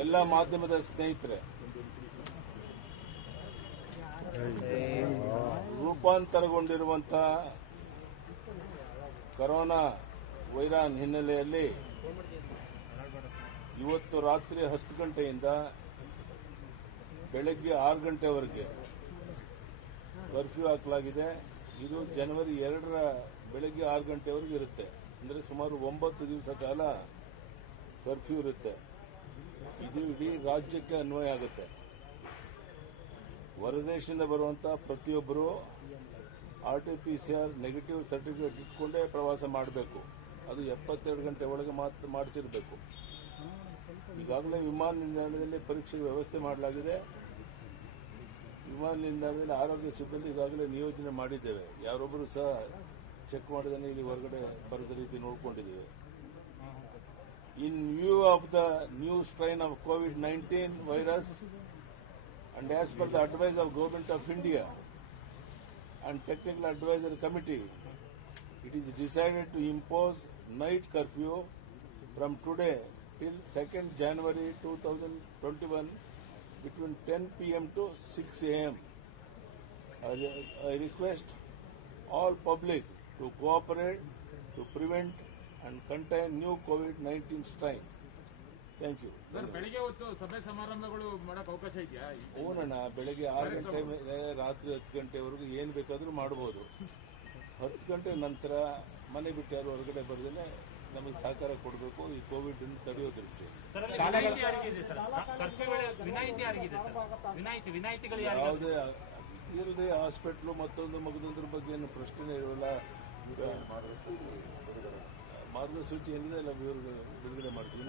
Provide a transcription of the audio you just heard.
ಎಲ್ಲ ಮಾಧ್ಯಮದ ಸ್ನೇಹಿತರೆ, ರೂಪಾಂತರಗೊಂಡಿರುವಂತಹ ಕೊರೋನಾ ವೈರಾಣು ಹಿನ್ನೆಲೆಯಲ್ಲಿ ಇವತ್ತು ರಾತ್ರಿ 10 ಗಂಟೆಯಿಂದ ಬೆಳಗ್ಗೆ 6 ಗಂಟೆವರೆಗೆ ಕರ್ಫ್ಯೂ ಹಾಕಲಾಗಿದೆ. ಇದು ಜನವರಿ 2ರ ಬೆಳಗ್ಗೆ 6 ಗಂಟೆವರೆಗೆ ಇರುತ್ತೆ. ಅಂದರೆ ಸುಮಾರು 9 ದಿವಸ ಕಾಲ ಕರ್ಫ್ಯೂ ಇರುತ್ತೆ. ಇದು ಇಡೀ ರಾಜ್ಯಕ್ಕೆ ಅನ್ವಯ ಆಗುತ್ತೆ. ಹೊರದೇಶದಿಂದ ಬರುವಂತಹ ಪ್ರತಿಯೊಬ್ಬರು RT-PCR ನೆಗೆಟಿವ್ ಸರ್ಟಿಫಿಕೇಟ್ ಇಟ್ಕೊಂಡೇ ಪ್ರವಾಸ ಮಾಡಬೇಕು. ಅದು 72 ಗಂಟೆ ಒಳಗೆ ಮಾತ್ರ ಮಾಡಿಸಿರಬೇಕು. ಈಗಾಗಲೇ ವಿಮಾನ ನಿಲ್ದಾಣದಲ್ಲಿ ಪರೀಕ್ಷೆಗೆ ವ್ಯವಸ್ಥೆ ಮಾಡಲಾಗಿದೆ. ವಿಮಾನ ನಿಲ್ದಾಣದಲ್ಲಿ ಆರೋಗ್ಯ ಸಿಬ್ಬಂದಿ ಈಗಾಗಲೇ ನಿಯೋಜನೆ ಮಾಡಿದ್ದೇವೆ. ಯಾರೊಬ್ಬರು ಸಹ ಚೆಕ್ ಮಾಡದೇ ಇಲ್ಲಿ ಹೊರಗಡೆ ಬರದ ರೀತಿ ನೋಡಿಕೊಂಡಿದ್ದೇವೆ. In view of the new strain of COVID-19 virus and as per the advice of Government of India and Technical Advisory Committee, it is decided to impose night curfew from today till 2nd January 2021 between 10 p.m. to 6 a.m. I request all public to cooperate to prevent and contain new COVID-19 strain. Thank you. Sir, ಬೆಳಿಗ್ಗೆ ಹೊತ್ತು ಸಭೆ ಸಮಾರಂಭಗಳು ಮಾಡಕ್ಕೆ ಅವಕಾಶ ಇದೆಯಾ? ಓನಣ್ಣ, ಬೆಳಗ್ಗೆ 6 ಗಂಟೆ ಮೇಲೆ ರಾತ್ರಿ 10 ಗಂಟೆವರೆಗೂ ಏನು ಬೇಕಾದರೂ ಮಾಡಬಹುದು. 10 ಗಂಟೆ ನಂತರ ಮನೆ ಬಿಟ್ಟು ಯಾರು ಹೊರಗಡೆ ಬರದೇನೆ ನಮಗೆ ಸಹಕಾರ ಕೊಡಬೇಕು ಈ ಕೋವಿಡ್ ಅನ್ನು ತಡೆಯೋ ದೃಷ್ಟಿ. ಯಾವುದೇ ಇರದೆ ಹಾಸ್ಪಿಟ್ಲು ಮತ್ತೊಂದು ಮಗದೊಂದ್ರ ಬಗ್ಗೆ ಏನು ಪ್ರಶ್ನೆ ಇರೋಲ್ಲ. ಮಾರ್ಗಸೂಚಿ ಏನಿದೆ ಎಲ್ಲ ಬಿಡುಗಡೆ ಮಾಡ್ತೀವಿ.